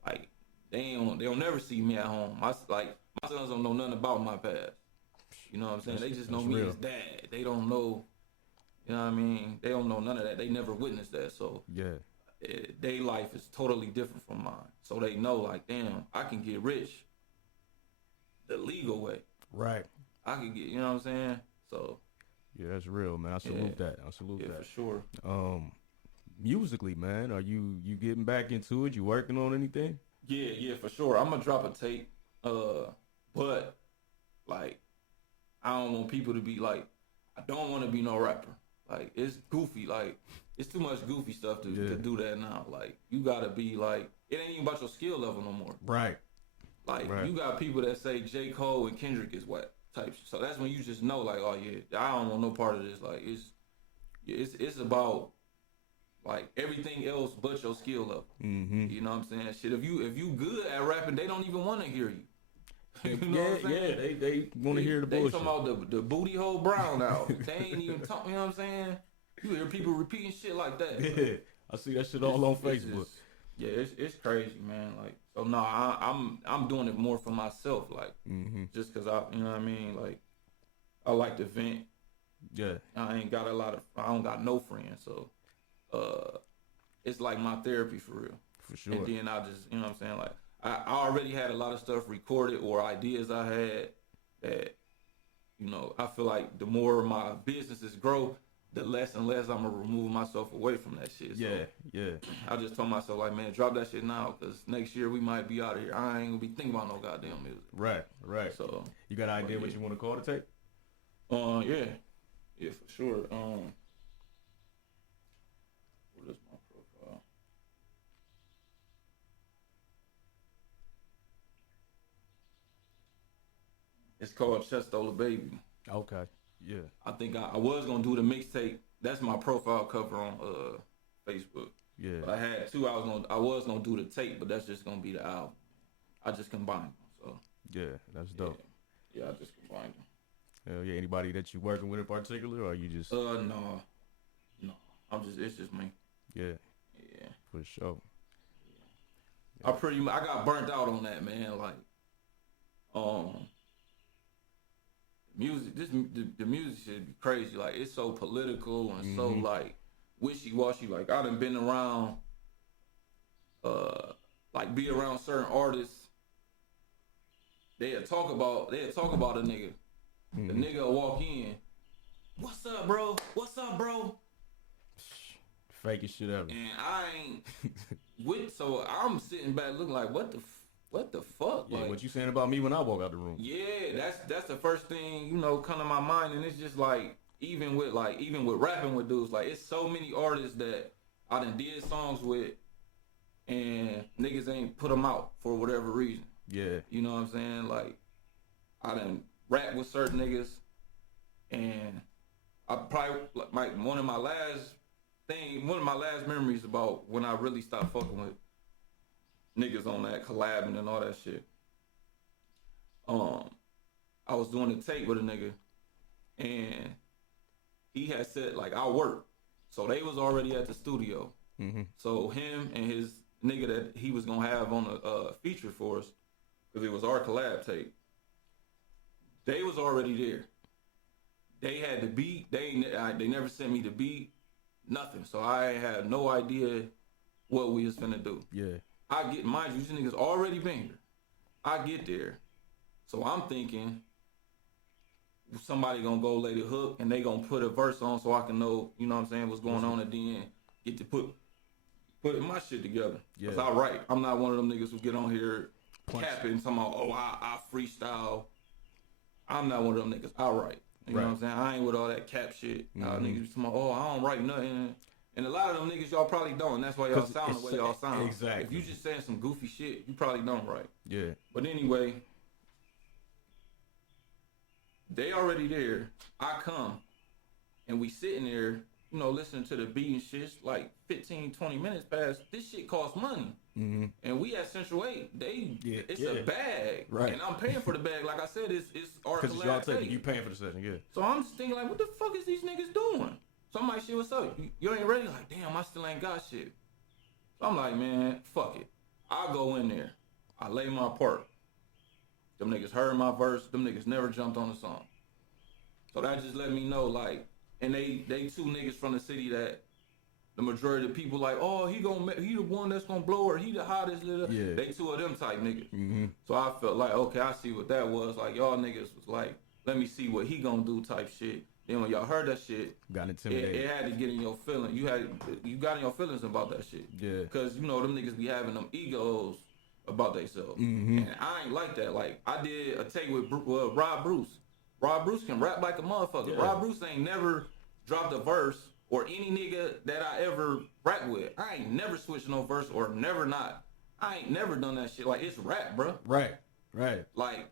Like they'll never see me at home. My sons don't know nothing about my past. You know what I'm saying? They just know me real. as dad. They don't know. You know what I mean? They don't know none of that. They never witnessed that. So Yeah. their life is totally different from mine. So they know, like, damn, I can get rich the legal way. Right. I can get, you know what I'm saying? So Yeah, that's real, man. I salute that. I salute yeah, that. for sure. Musically, man, are you getting back into it? You working on anything? Yeah, for sure. I'm gonna drop a tape. But like, I don't want people to be like, I don't want to be no rapper. Like, it's goofy. Like, it's too much goofy stuff to do that now. Like, you gotta be like, it ain't even about your skill level no more. Right. Like, Right. you got people that say J. Cole and Kendrick is whack type. So that's when you just know, like, oh yeah, I don't want no part of this. Like, it's about like everything else but your skill level. Mm-hmm. You know what I'm saying? Shit, if you good at rapping, they don't even want to hear you. You know Yeah, what I'm saying? yeah, they want to hear the They bullshit. talking about the booty hole brown out. They ain't even talking. You know what I'm saying? You hear people repeating shit like that. Yeah, I see that shit all on Facebook. It's crazy, man. Like, so no, I'm doing it more for myself, like, just cause you know what I mean? Like, I like to vent. Yeah, I don't got no friends, so it's like my therapy for real. for sure. And then I just, you know what I'm saying? Like, I already had a lot of stuff recorded or ideas I had that, you know, I feel like the more my businesses grow, the less and less I'm gonna remove myself away from that shit. So Yeah. I just told myself, like, man, drop that shit now, because next year we might be out of here. I ain't gonna be thinking about no goddamn music. Right. So You got an idea what you want to call the tape? yeah, for sure. What is my profile? It's called Chest Stole a Baby. Okay. Yeah. I think I was gonna do the mixtape. That's my profile cover on Facebook. Yeah. But I had two. I was gonna do the tape, but that's just gonna be the album. I just combined them. So Yeah, that's dope. yeah, I just combined them. Hell yeah. Anybody that you working with in particular, or you just? No. It's just me. Yeah, Yeah. for sure. I got burnt out on that, man. Like, music. The music should be crazy. Like, it's so political and so like wishy-washy. Like, I done been around, like, be around certain artists. They'll talk about a nigga. The nigga will walk in. What's up, bro? What's up, bro? Fakest shit ever. And I ain't so I'm sitting back looking like, what the fuck? Yeah, Like, what you saying about me when I walk out the room? yeah, that's the first thing, you know, come to my mind. And it's just like, even with rapping with dudes, like, it's so many artists that I done did songs with and niggas ain't put them out for whatever reason. Yeah. You know what I'm saying? Like, I done rap with certain niggas, and I probably, like, one of my last memories about when I really stopped fucking with niggas on that collabing and all that shit. I was doing a tape with a nigga, and he had said, like, I work. So they was already at the studio. So him and his nigga that he was gonna have on a feature for us, because it was our collab tape, they was already there. They had the beat. They never sent me the beat, nothing. So I had no idea what we was finna do. Yeah. Mind you, these niggas already been here. I get there, so I'm thinking somebody gonna go lay the hook and they gonna put a verse on so I can know, you know what I'm saying, what's going on, and then get to put my shit together. Yeah. Cause I write. I'm not one of them niggas who get on here capping, talking about, oh, I freestyle. I'm not one of them niggas. I write. You know what I'm saying? I ain't with all that cap shit. Niggas be talking about, oh, I don't write nothing. And a lot of them niggas y'all probably don't. And that's why y'all 'Cause sound the way y'all sound. exactly. If you just saying some goofy shit, you probably don't right. Yeah. But anyway, they already there. I come, and we sitting there, you know, listening to the beat and shit. It's like 15, 20 minutes past. This shit costs money. Mm-hmm. And we at Central 8, it's a bag. Right. And I'm paying for the bag. Like I said, it's our Because y'all collab taking, you paying for the session, yeah. So I'm just thinking, like, what the fuck is these niggas doing? So I'm like, shit, what's up? You ain't ready? Like, damn, I still ain't got shit. So I'm like, man, fuck it. I go in there. I lay my part. Them niggas heard my verse. Them niggas never jumped on the song. So that just let me know, like, and they two niggas from the city that the majority of the people like, oh, he the one that's gonna blow her. He the hottest little. Yeah. They two of them type niggas. Mm-hmm. So I felt like, okay, I see what that was. Like, y'all niggas was like, let me see what he gonna do type shit. Then when y'all heard that shit, Got intimidated. it had to get in your feelings. You got in your feelings about that shit. Yeah. Cause you know them niggas be having them egos about themselves, Mm-hmm. and I ain't like that. Like I did a take with Rod Bruce. Rod Bruce can rap like a motherfucker. Yeah. Rod Bruce ain't never dropped a verse or any nigga that I ever rap with. I ain't never switched no verse or never not. I ain't never done that shit. Like it's rap, bro. Right. Like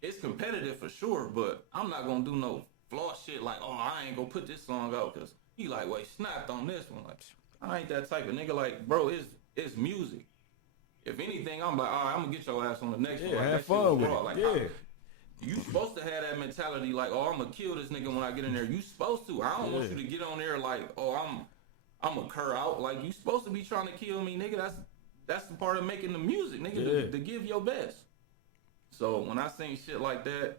it's competitive for sure, but I'm not gonna do no flaw shit like, oh, I ain't gonna put this song out because he like, wait, snapped on this one. Like, I ain't that type of nigga. Like, bro, it's music. If anything, I'm like, all right, I'm gonna get your ass on the next one. Yeah, Like, have that shit fun was with raw. it. Like, Yeah. You supposed to have that mentality, like, oh, I'm gonna kill this nigga when I get in there. You supposed to. I don't want you to get on there like, oh, I'm a cur out. Like, you supposed to be trying to kill me, nigga. That's the part of making the music, nigga, to give your best. So when I seen shit like that,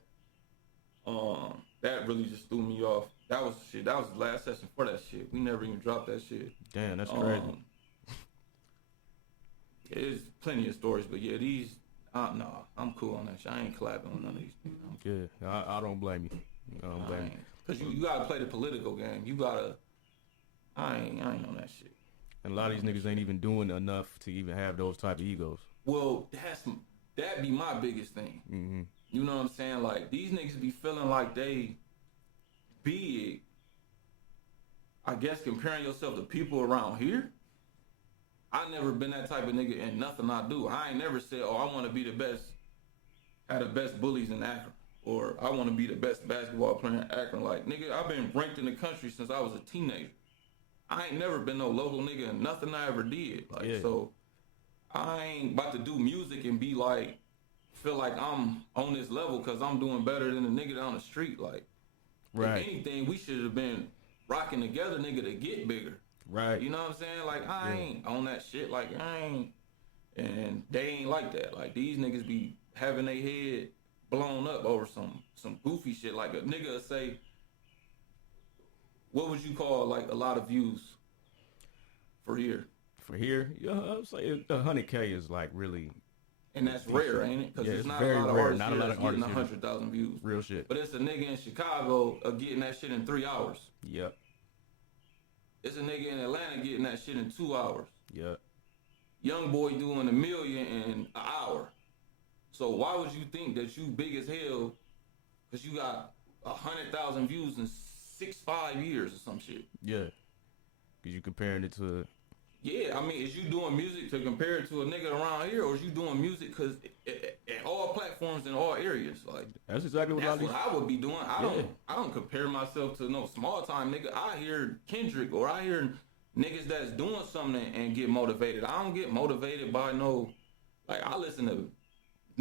that really just threw me off. That was shit. That was the last session for that shit. We never even dropped that shit. Damn, that's crazy. There's plenty of stories, but yeah, these. No, I'm cool on that shit. I ain't collabing with none of these people. Yeah, I don't blame you. I don't blame you. Cause you gotta play the political game. You gotta. I ain't on that shit. And a lot of these niggas ain't even doing enough to even have those type of egos. Well, that be my biggest thing. Mm-hmm. You know what I'm saying? Like these niggas be feeling like they big. I guess comparing yourself to people around here. I never been that type of nigga in nothing I do. I ain't never said, oh, I want to be the best, have the best bullies in Akron. Or I want to be the best basketball player in Akron. Like, nigga, I've been ranked in the country since I was a teenager. I ain't never been no local nigga in nothing I ever did. Like, so I ain't about to do music and be like, feel like I'm on this level because I'm doing better than the nigga down the street. Like, right. If anything, we should have been rocking together, nigga, to get bigger. Right. You know what I'm saying? Like, I ain't on that shit. Like, I ain't. And they ain't like that. Like, these niggas be having their head blown up over some goofy shit. Like, a nigga will say, what would you call, like, a lot of views for here? For here? Yeah, I would say 100K is, like, really. And that's rare, ain't it? Because Yeah, it's it's not very a lot of rare. artists Not here a lot that's of getting artists here. 100,000 views. Real shit. But it's a nigga in Chicago getting that shit in 3 hours. Yep. It's a nigga in Atlanta getting that shit in 2 hours. Yep. Young boy doing 1 million in an hour. So why would you think that you big as hell because you got 100,000 views in 5 years or some shit? Yeah. Because you comparing it to. Yeah, I mean, is you doing music to compare it to a nigga around here, or is you doing music because in all platforms in all areas? Like That's exactly what that's what I would be doing. I don't compare myself to no small time nigga. I hear Kendrick or I hear niggas that's doing something and get motivated. I don't get motivated by no, like I listen to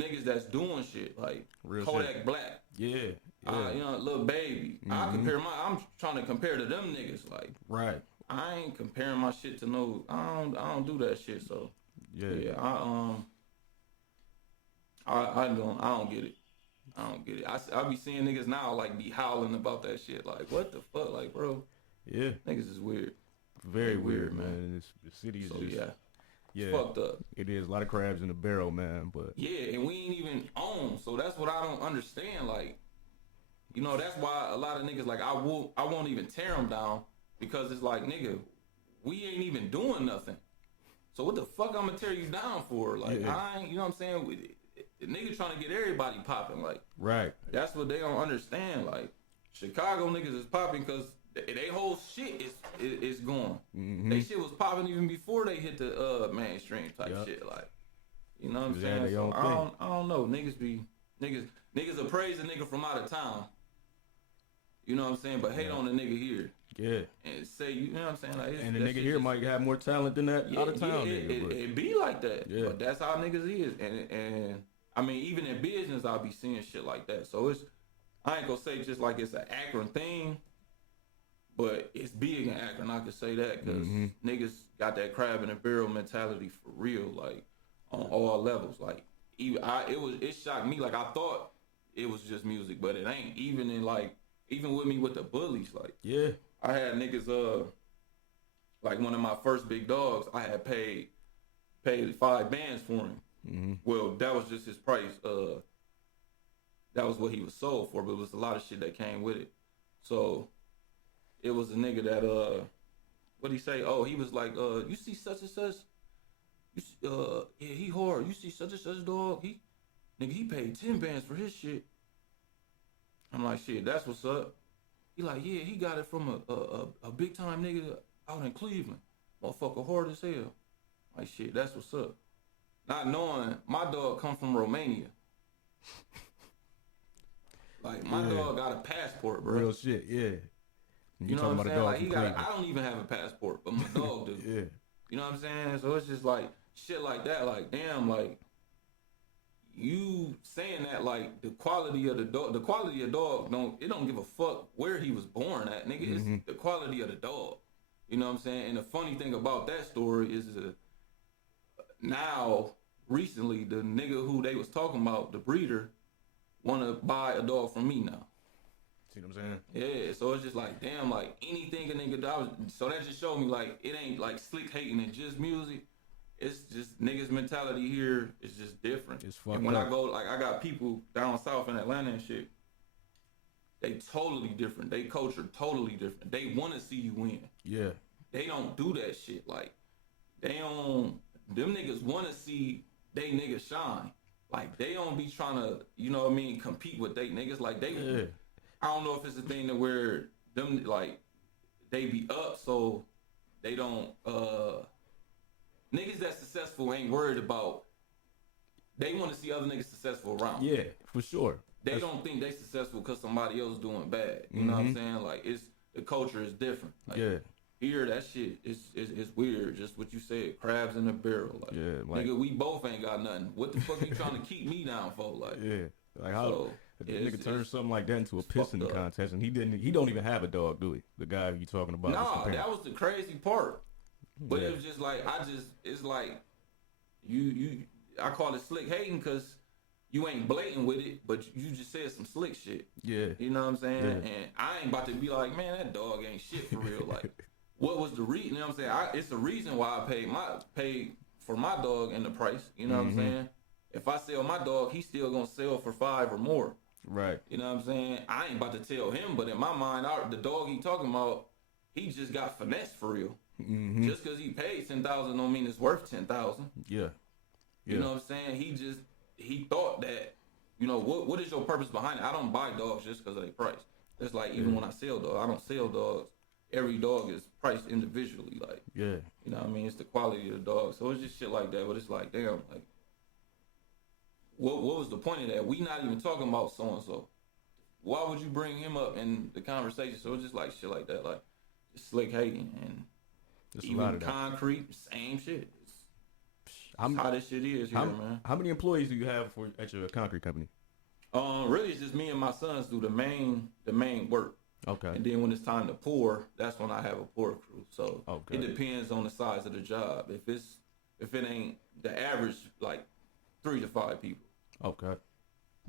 niggas that's doing shit like Real Kodak shit. Black. Yeah. You know, Lil Baby. I'm trying to compare to them niggas. Like Right. I ain't comparing my shit to no. I don't do that shit. So yeah. I don't get it. I don't get it. I be seeing niggas now like be howling about that shit. Like what the fuck, like bro. Yeah. Niggas is weird. Very weird, man. The city is So just. yeah, fucked up. It is a lot of crabs in the barrel, man. But Yeah, and we ain't even on. So that's what I don't understand. Like, you know, that's why a lot of niggas like I won't even tear them down. Because it's like, nigga, we ain't even doing nothing. So what the fuck I'm gonna tear you down for? Like, I ain't, you know what I'm saying? The nigga trying to get everybody popping. Like, right. that's what they don't understand. Like, Chicago niggas is popping because they whole shit is gone. Mm-hmm. They shit was popping even before they hit the mainstream type Yup. shit. Like, you know what I'm They had saying? their So own I don't know. Niggas will praise a nigga from out of town. You know what I'm saying? But hate on the nigga here. Yeah. And say, you know what I'm saying? Like, And the that nigga shit here just- might have more talent than that out of town nigga. But it be like that. Yeah. But that's how niggas is. And I mean, even in business, I'll be seeing shit like that. So I ain't gonna say just like it's an Akron thing, but it's big in Akron. I could say that because niggas got that crab in a barrel mentality for real, like on all levels. Like it shocked me. Like I thought it was just music, but it ain't. Even with me with the bullies, like yeah. I had niggas like one of my first big dogs, I had paid 5 bands for him. Mm-hmm. Well, that was just his price. That was what he was sold for, but it was a lot of shit that came with it. So it was a nigga that what'd he say? Oh, he was like, you see such and such? You see, yeah, he hard. You see such and such dog? He paid 10 bands for his shit. I'm like, shit, that's what's up. He like, yeah, he got it from a big time nigga out in Cleveland. Motherfucker hard as hell. Like, shit, that's what's up. Not knowing my dog come from Romania. Like, my dog got a passport, bro. Real shit, yeah. You know what I'm saying? Like, I don't even have a passport, but my dog do. Yeah. You know what I'm saying? So it's just like, shit like that, like, damn, like, you saying that, like, the quality of dog don't give a fuck where he was born at, nigga. It's the quality of the dog. You know what I'm saying? And the funny thing about that story is now, recently, the nigga who they was talking about, the breeder, want to buy a dog from me now. See what I'm saying? Yeah, so it's just like, damn, like, anything a nigga does. So that just showed me, like, it ain't, like, slick hating and just music. It's just niggas' mentality here is just different. It's fucked and when up. I go, like, I got people down south in Atlanta and shit. They totally different. They culture totally different. They want to see you win. Yeah. They don't do that shit. Like, them niggas want to see they niggas shine. Like, they don't be trying to, you know what I mean, compete with they niggas. Like, Yeah. I don't know if it's a thing that where them, like, they be up so they don't, niggas that's successful ain't worried about, they want to see other niggas successful around. Yeah, for sure. They don't think they successful because somebody else doing bad. You know what I'm saying? Like, the culture is different. Like, Yeah. here, that shit is weird. Just what you said, crabs in a barrel. Like, Yeah, like- nigga, we both ain't got nothing. What the fuck you trying to keep me down for? Like, Yeah. Like how So, the it's- nigga turned something like that into a fucked pissing up. contest, and he don't even have a dog, do he? The guy you talking about? nah, was comparing. that was the crazy part. But Yeah. it was just like, it's like, I call it slick hating because you ain't blatant with it, but you just said some slick shit. Yeah. You know what I'm saying? Yeah. And I ain't about to be like, man, that dog ain't shit for real. Like, what was the reason? You know what I'm saying? It's the reason why I paid for my dog in the price. You know what I'm saying? If I sell my dog, he's still gonna sell for 5 or more. Right. You know what I'm saying? I ain't about to tell him, but in my mind, the dog he talking about, he just got finessed for real. Just because he paid $10,000 don't mean it's worth $10,000. Yeah. You know what I'm saying? He thought that, you know, what is your purpose behind it? I don't buy dogs just because of their price. It's like, even when I sell dogs, I don't sell dogs. Every dog is priced individually. Like, Yeah. you know what I mean? It's the quality of the dog. So it's just shit like that. But it's like, damn, like, what was the point of that? We not even talking about so-and-so. Why would you bring him up in the conversation? So it's just like shit like that. Like, it's slick hating. And There's a lot even of that. concrete, same shit. It's I'm- how this shit is here, man. How many employees do you have at your concrete company? Really, it's just me and my sons do the main work. Okay. And then when it's time to pour, that's when I have a pour crew. So Okay. it depends on the size of the job. If it ain't the average, like 3 to 5 people. Okay.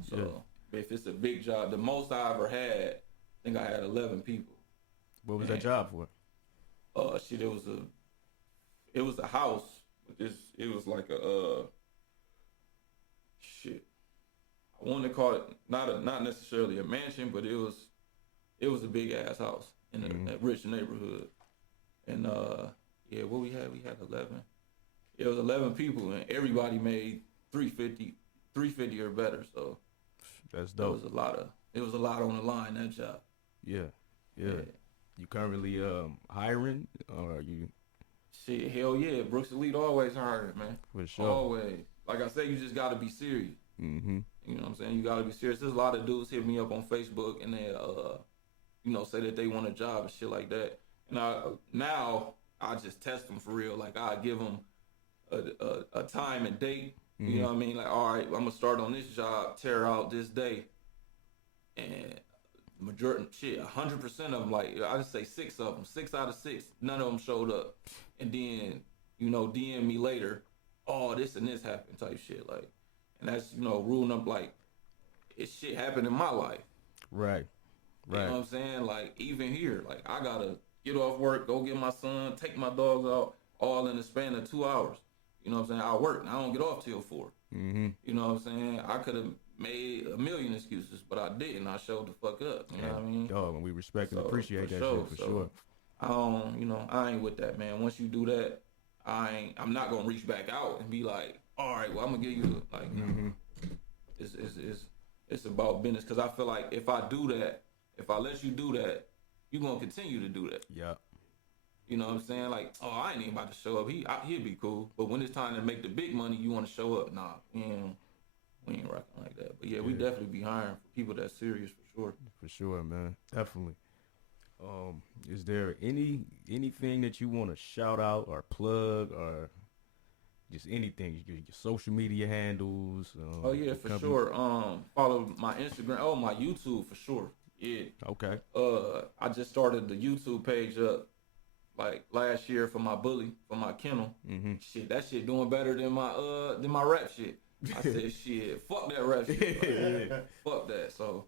So if it's a big job, the most I ever had, I think I had 11 people. What was that job for? Shit, it was a house. It was like a shit. I want to call it not necessarily a mansion, but it was a big ass house in a rich neighborhood. And what we had 11. It was 11 people, and everybody made 350 or better. So That's there dope. was a lot on the line that job. Yeah. You currently hiring, or are you Shit, hell yeah. Brooks Elite always hiring, man. for sure? Always. Like I said, you just gotta be serious. Mm-hmm. You know what I'm saying? You gotta be serious. There's a lot of dudes hit me up on Facebook and they, say that they want a job and shit like that. And now I just test them for real. Like I give them a time and date. You know what I mean? Like, all right, I'm gonna start on this job, tear out this day, and majority, 100% of them, like I just say 6 of them, 6 out of 6, none of them showed up, and then DM me later, oh this and this happened type shit, like, and that's rule number, like, it shit happened in my life, Right. you know what I'm saying, like even here, like I gotta get off work, go get my son, take my dogs out, all in the span of 2 hours. You know what I'm saying? I work and I don't get off till 4. Mm-hmm. You know what I'm saying? I could have made a million excuses, but I didn't. I showed the fuck up. You know what I mean? Dog, and we respect and So, appreciate for that sure, shit for sure. I don't, I ain't with that, man. Once you do that, I'm not gonna reach back out and be like, all right, well, I'm gonna give you like, it's about business. Cause I feel like if I do that, if I let you do that, you gonna continue to do that. Yeah. You know what I'm saying? Like, oh, I ain't even about to show up. He'd be cool. But when it's time to make the big money, you want to show up. Nah, we ain't rocking like that. But yeah, we definitely be hiring for people that's serious for sure. For sure, man. Definitely. Is there anything that you want to shout out or plug or just anything? Your social media handles. Oh yeah, for sure. Follow my Instagram. Oh, my YouTube for sure. Yeah. Okay. I just started the YouTube page up like last year for my kennel. Mm-hmm. Shit, that shit doing better than my rap shit. I said, shit, fuck that rap shit. Fuck that. So,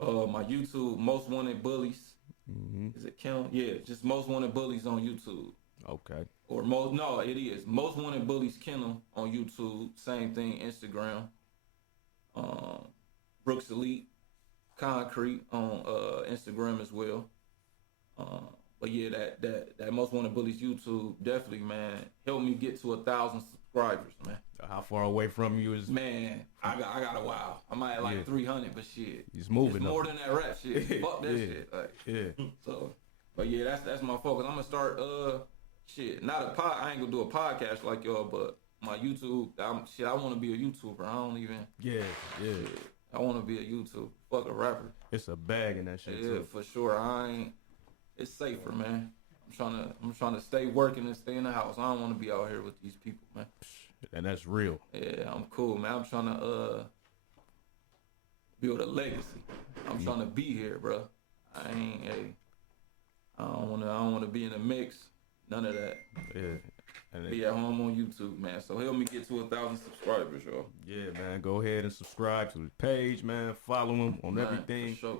my YouTube, Most Wanted Bullies. Mm-hmm. Is it Kennel? Yeah, just Most Wanted Bullies on YouTube. Okay. Or it is Most Wanted Bullies Kennel on YouTube. Same thing, Instagram. Brooks Elite Concrete on Instagram as well. But yeah, that Most Wanted Bullies YouTube definitely, man, helped me get to 1,000 subscribers, man. How far away from you is? Man, I got a while. I'm at like 300, but shit, He's moving. it's more than that rap shit. Fuck that shit. Like, Yeah. so, but yeah, that's my focus. I'm gonna start I ain't gonna do a podcast like y'all, but my YouTube. I want to be a YouTuber. I don't even. Yeah. I want to be a YouTuber. Fuck a rapper. It's a bag in that shit Yeah, too. for sure. It's safer, I'm trying to stay working and stay in the house. I don't want to be out here with these people, man. And that's real. Yeah, I'm cool, man. I'm trying to build a legacy. I'm trying to be here, bro. I don't want to be in the mix. None of that. Yeah. And Be at home on YouTube, man. So help me get to 1,000 subscribers, y'all. yeah, man. Go ahead and subscribe to the page, man. Follow him on Man, everything. For sure.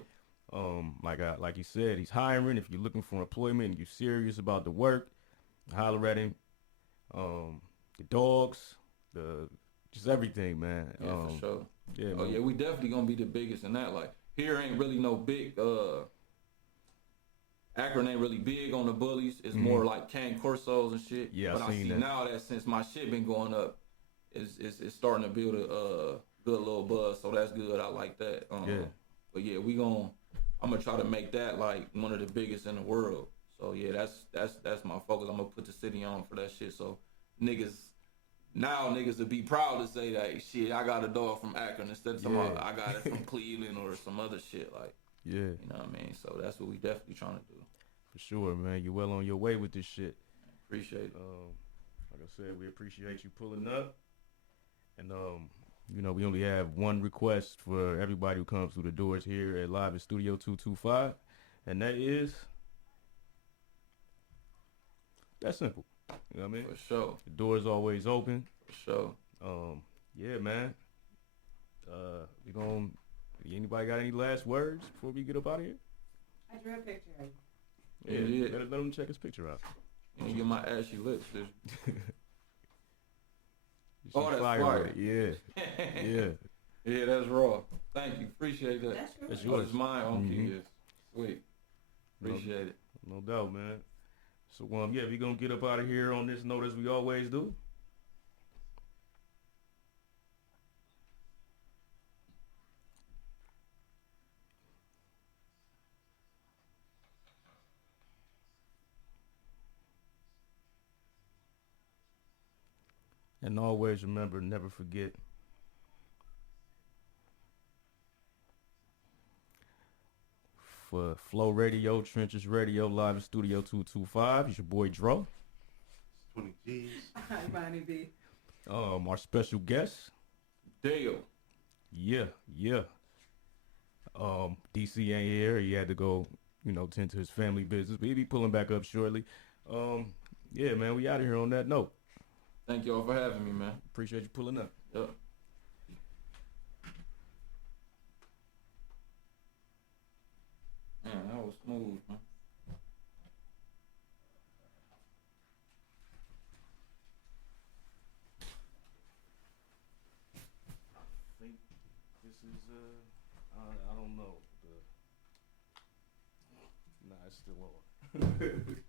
Like you said, he's hiring. If you're looking for employment and you're serious about the work, holler at him. The dogs, just everything, man. Yeah, for sure. Yeah, Oh man. yeah, we definitely gonna be the biggest in that. Like here ain't really no big. Akron ain't really big on the bullies. It's more like cane corsos and shit. Yeah, but I I seen see that. now that since my shit been going up, it's starting to build a good little buzz. So that's good. I like that. Yeah. But yeah, I'm gonna try to make that like one of the biggest in the world. So yeah, that's my focus. I'm gonna put the city on for that shit. So niggas will be proud to say that shit. I got a dog from Akron instead of talking about I got it from Cleveland or some other shit like. Yeah, You know what I mean? So that's what we definitely trying to do. for sure, man. You're well on your way with this shit. Appreciate it. Like I said, we appreciate you pulling up. And we only have one request for everybody who comes through the doors here at Live in Studio 225, and that is that simple. You know what I mean? For sure. The door's always open. For sure. Yeah, man. Anybody got any last words before we get up out of here? I drew a picture of you. Yeah, Let him check his picture out. You get my ashy lips, dude. Oh, that's fire fire. with it. Yeah. Yeah, that's raw. Thank you. Appreciate that. That's yours. That's Oh, yours. it's mine. Okay, Mhm. yes. Sweet. Appreciate it. No doubt, man. So, yeah, we gonna get up out of here on this note as we always do. And always remember, never forget. For Flow Radio, Trenches Radio, live in Studio 225, it's your boy Dro. It's 20 G's. Hi, Bonnie B. Our special guest, Dale. yeah. DC ain't here. He had to go, tend to his family business, but he'll be pulling back up shortly. Yeah, man, we out of here on that note. Thank y'all for having me, man. Appreciate you pulling up. Yep. Man, that was smooth, man. I think this is I don't know. Nah, it's still on.